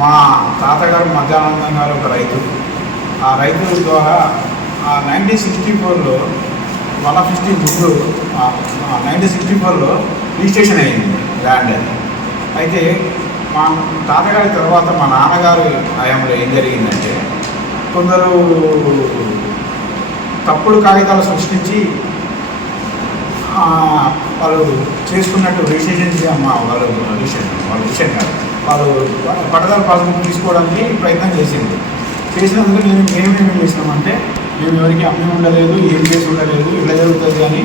మా తాతగారు మధ్యాహ్నం గారు ఒక రైతు. ఆ రైతుల ద్వారా 1964లో 150 ముందు 1964లో రిజిస్ట్రేషన్ అయ్యింది ల్యాండ్ అని. అయితే మా తాతగారి తర్వాత మా నాన్నగారి హయాంలో ఏం జరిగిందంటే కొందరు తప్పుడు కాగితాలు సృష్టించి వాళ్ళు చేసుకున్నట్టు రిజిస్ట్రేషన్ వాళ్ళు రిజిస్ట్రేషన్ కాదు, వాళ్ళు పట్టదారు పాస్బుక్ తీసుకోవడానికి ప్రయత్నం చేసినందుకు మేమేమి చేసినామంటే మేము ఎవరికి అమ్మి ఉండలేదు, ఏం చేసి ఉండలేదు, ఇలా జరుగుతుంది అని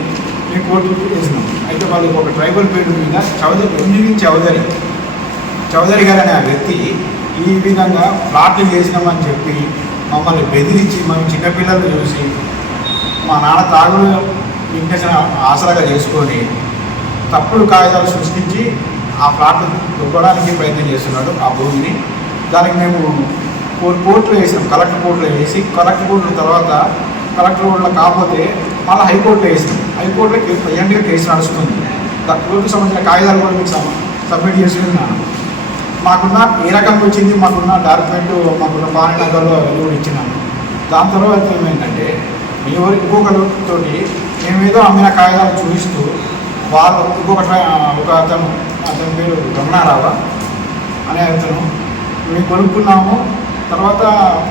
మేము కోర్టుకు వేసినాం. అయితే వాళ్ళకి ఒక ట్రైబల్ పేరు మీద చౌదరి గారు అనే ఆ వ్యక్తి ఈ విధంగా ప్లాట్లు చేసినామని చెప్పి మమ్మల్ని బెదిరించి మేము చిన్నపిల్లలు చూసి మా నాన్న తాగుడు ఇంటెన్షన్ ఆసరాగా చేసుకొని తప్పుడు కాగితాలు సృష్టించి ఆ ప్లాట్లు దొబ్బడానికి ప్రయత్నం చేస్తున్నాడు ఆ భూమిని. దానికి మేము కోర్టులో వేసాం, కలెక్టర్ కోర్టులో వేసి కలెక్టర్ కోర్టుల తర్వాత కలెక్టర్ కోర్టులో కాకపోతే మళ్ళీ హైకోర్టులో వేసాం. హైకోర్టులో ప్రజెంట్గా కేసు నడుస్తుంది. కోర్టుకు సంబంధించిన కాగితాలు కూడా మీకు సబ్మిట్ చేస్తున్నాను. మాకున్న ఏ రకంగా వచ్చింది, మాకున్న డాక్యుమెంట్, మాకున్న పాననగర్లో అవి కూడా ఇచ్చినాను. దాని తర్వాత ఏమైందంటే ఇంకొకరితో మేమేదో అమ్మిన కాగితాలు చూపిస్తూ వాళ్ళు ఒక అతని పేరు రమణారావు అనే అతను మేము కొనుక్కున్నాము, తర్వాత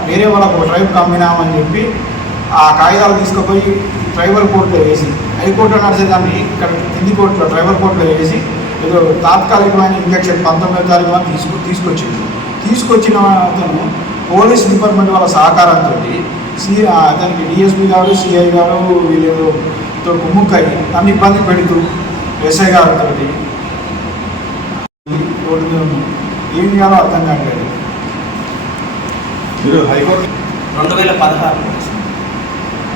వేరే వాళ్ళకు ఒక ట్రైబ్కి అమ్మినామని చెప్పి ఆ కాగితాలు తీసుకుపోయి ట్రైబల్ కోర్టులో వేసి హైకోర్టులో నడిచేదాన్ని ఇక్కడ కింది కోర్టులో ట్రైబల్ కోర్టులో వేసి ఏదో తాత్కాలికమైన ఇంజక్షన్ 19వ తారీఖు తీసుకొచ్చిన అతను పోలీస్ డిపార్ట్మెంట్ వాళ్ళ సహకారంతో అతనికి డిఎస్పీ గారు, సిఐ గారు వీళ్ళతో కుమ్ముక్కై అన్ని ఇబ్బంది పెడుతూ ఎస్ఐ గారితో రోడ్డు మీద ఏం చేయాలో అర్థం కావట్లేదు. మీరు హైకోర్టు 2016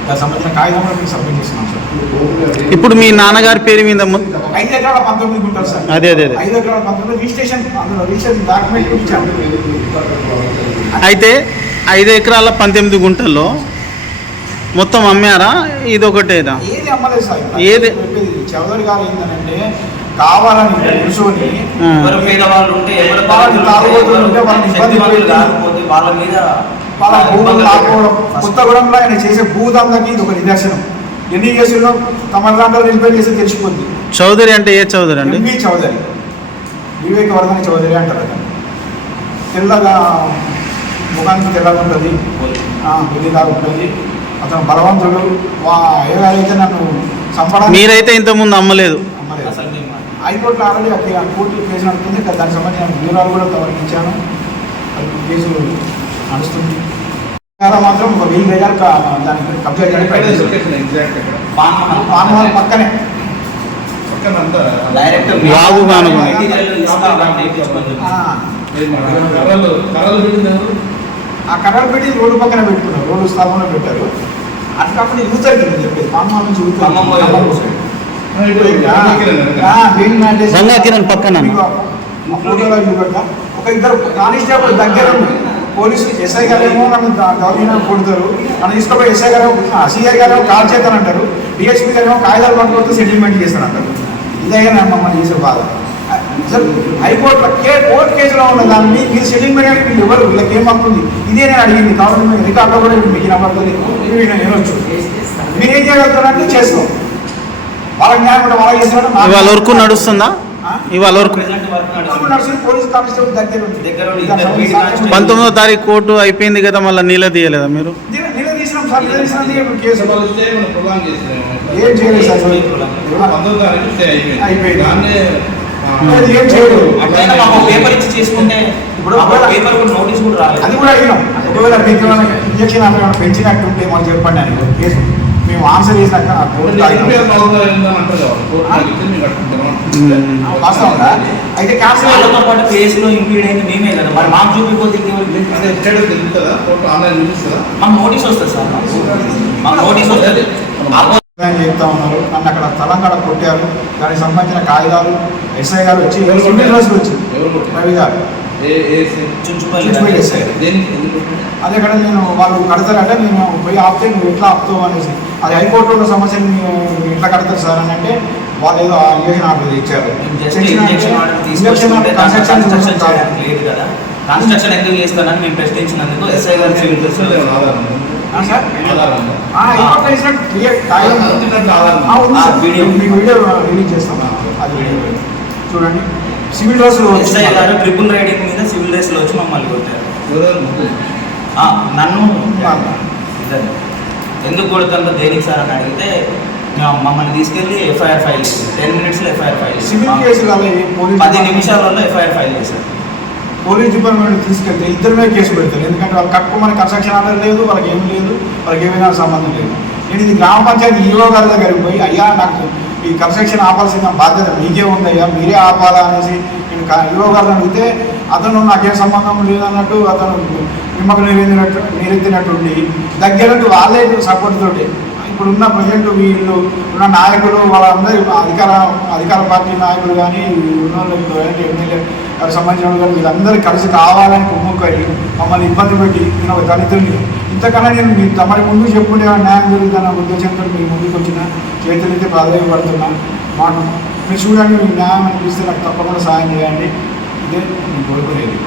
దానికి సంబంధించిన కాగితం కూడా మీకు సబ్మిట్ చేస్తున్నాం సార్. ఇప్పుడు మీ నాన్నగారి పేరు మీద 5 ఎకరాల 19 గుంటలు సార్. అదే 5 ఎకరాల 19 రిజిస్ట్రేషన్ డాక్యుమెంట్ ఇచ్చాను. అయితే 5 ఎకరాల 19 గుంటల్లో మొత్తం అమ్మారా? ఇది ఒకటేదా? ఏది అమ్మలేదు సార్. ఏది చౌదరి గారు ఏంటంటే కావాలని కూర్చొని పేదవాళ్ళు ఉంటే వాళ్ళ మీద వాళ్ళ భూములు లాక్కోవడం. కొత్తగూడెంలో ఆయన చేసే భూదందకి ఇది ఒక నిదర్శనం. ఎన్ని కేసుల్లో తమిళనాడులో నిలిపేరు చేసి తెలిసిపోద్ది. చౌదరి అంటే ఏ చౌదరి అండి? ఎంవి చౌదరి, వివేకవర్ధన చౌదరి అంటారు. అతను తెల్లగా ముఖానికి తెల్లగా ఉంటుంది, వెళ్ళిలాగా ఉంటుంది. అతను బలవంతుడు. ఏదైతే నన్ను చంపడం. మీరైతే ఇంతకుముందు అమ్మలేదు? హైకోర్టులో ఆల్రెడీ కోర్టు కేసు నడుస్తుంది. దానికి సంబంధించిన వివరాలు కూడా తమరికి ఇచ్చాను. కేసు నడుస్తుంది. మాత్రం ఒక 1000 గజాలు దానికి కబ్జా చేయడానికి పక్కనే ఆ కర్రలు పెట్టి రోడ్డు పక్కన పెట్టుకున్నారు, రోడ్డు స్థలంలో పెట్టారు. అది కాకుండా యూతర్కి చెప్పేది పాన్మాల నుంచి పక్కన ఒక ఇద్దరు కానిస్టేబుల్ దగ్గర పోలీసు ఎస్ఐ గారేమో నన్ను గవర్నమెంట్ కొడతారు, నన్ను తీసుకుపోయి ఎస్ఐ గారు సిఐ గారేమో కాల్ చేస్తానంటారు, డిఎస్పీ గారేమో కాగితాలు పట్టుకొస్తే సెటిల్మెంట్ చేస్తానంటారు. ఇదే మమ్మల్ని చేసే బాధ. అసలు హైకోర్టులో కోర్టు కేసులో ఉన్న దాన్ని మీరు సెటిల్మెంట్ అంటే వీళ్ళు ఎవరు, వీళ్ళకి ఏం అవుతుంది ఇదే నేను అడిగింది. కాబట్టి మేము రికార్డులో కూడా మీకు నమ్మకం వినొచ్చు. మీరు ఏం చేయగలుగుతారంటే చేస్తాం. వాళ్ళకి న్యాయం కూడా వాళ్ళకి చేస్తాడు. ఇవాళ వరకు నడుస్తుందా? ఇవాళ వరకు పోలీస్ కానిస్టేబుల్ దగ్గర 19వ తారీఖు కోర్టు అయిపోయింది కదా, మళ్ళీ నీళ్ళ తీయలేదా మీరు? నిలదీసినాం సార్. కేసు ఏం చేయలేదు సార్. అయిపోయింది. ఏం చేయలేదు. పేపర్ ఇచ్చి చేసుకుంటే ఇప్పుడు నోటీస్ కూడా రాలేదు. అది కూడా అడిగినాం. ఒకవేళ మీకు ఇంజక్షన్ అక్కడ పెంచినట్టుంటే మనం చెప్పండి అని కేసు మేము ఆన్సర్ చేసినాక వాస్తవంగా అయితే క్యాన్సర్తో పాటు కేసులో ఇంక్లూడ్ అయింది మేమే కదా. మరి మాకు చూపిపోతే మాకు నోటీస్ వస్తుంది సార్. మాకు నోటీస్ వస్తుంది. చెప్తా ఉన్నారు. నన్ను అక్కడ తెలంగాణ కొట్టారు. దానికి సంబంధించిన కాగితాలు ఎస్ఐ గారు వచ్చి రవి గారు అదే అక్కడ నేను వాళ్ళు కడతారంటే నేను పోయి ఆపితే నువ్వు ఎట్లా ఆపుతావు అనేసి, అది హైకోర్టులో సమస్యను ఎట్లా కడతారు సార్ అని అంటే వాళ్ళు ఏదో ఇంజక్షన్ ఆర్డర్ ఇచ్చారు. కన్స్ట్రక్షన్ ఎందుకు చేస్తానని మేము ప్రశ్నించినందుకు ఎస్ఐ గారు సివిల్ కేసులో సార్ ఈ పక్క వేసినట్టు క్లియర్ కాగితం ఉంది సార్. వీడియో. మీకు వీడియో రిలీజ్ చేస్తాం అది వీడియో చూడండి. సివిల్ డ్రెస్లో ఎస్ఐ గారు ట్రిపుల్ రైడింగ్ మీద సివిల్ రేస్లో వచ్చి మమ్మల్ని కొట్టారు. నన్ను ఇద్దరు ఎందుకు కొడుతుందో దేనికి సార్ అని అడిగితే మమ్మల్ని తీసుకెళ్ళి ఎఫ్ఐఆర్ ఫైల్ చేశారు. 10 minutes ఎఫ్ఐఆర్ ఫైల్ సివిల్ చేశారు. కేసులలో 10 నిమిషాలలో ఎఫ్ఐఆర్ ఫైల్ చేశారు. పోలీస్ డిపార్ట్మెంట్ తీసుకెళ్తే ఇద్దరి మీద కేసు పెడతారు. ఎందుకంటే వాళ్ళు కట్టుకోమని కన్స్ట్రక్షన్ ఆర్డర్ లేదు, వాళ్ళకి ఏమి లేదు, వాళ్ళకి ఏమైనా సంబంధం లేదు. నేను ఇది గ్రామ పంచాయతీ ఈఓ గారి దగ్గరికి పోయి అయ్యా నాకు ఈ కన్స్ట్రక్షన్ ఆపాల్సిన బాధ్యత మీకే ఉందయ్యా, మీరే ఆపాలా అనేసి నేను ఈఓ గారిని అడిగితే అతను నాకేం సంబంధం లేదన్నట్టు అతను నిమ్మకు నీరెత్తినట్టుండి దగ్గరట్టు వాళ్ళే సపోర్ట్ తోటి ఇప్పుడున్న ప్రజెంట్ వీళ్ళు ఉన్న నాయకులు వాళ్ళందరూ అధికార పార్టీ నాయకులు కానీ ఉన్న ఎమ్మెల్యే గారికి సంబంధించిన వాళ్ళు వీళ్ళందరూ కలిసి కావాలని కుమ్ముకొని మమ్మల్ని ఇబ్బంది పెట్టి నేను ఒక దళితుడిని ఇంతకన్నా నేను మీ తమరి ముందు చెప్పుకునే న్యాయం జరుగుతున్న ఉద్దేశంతో మీ ముందుకు వచ్చిన చేతులైతే ప్రాధాన్యపడుతున్నా మాకు మీరు చూడండి, మీ న్యాయం అనిపిస్తే నాకు తప్పకుండా సహాయం చేయండి. ఇదే నేను కోరుకునేది.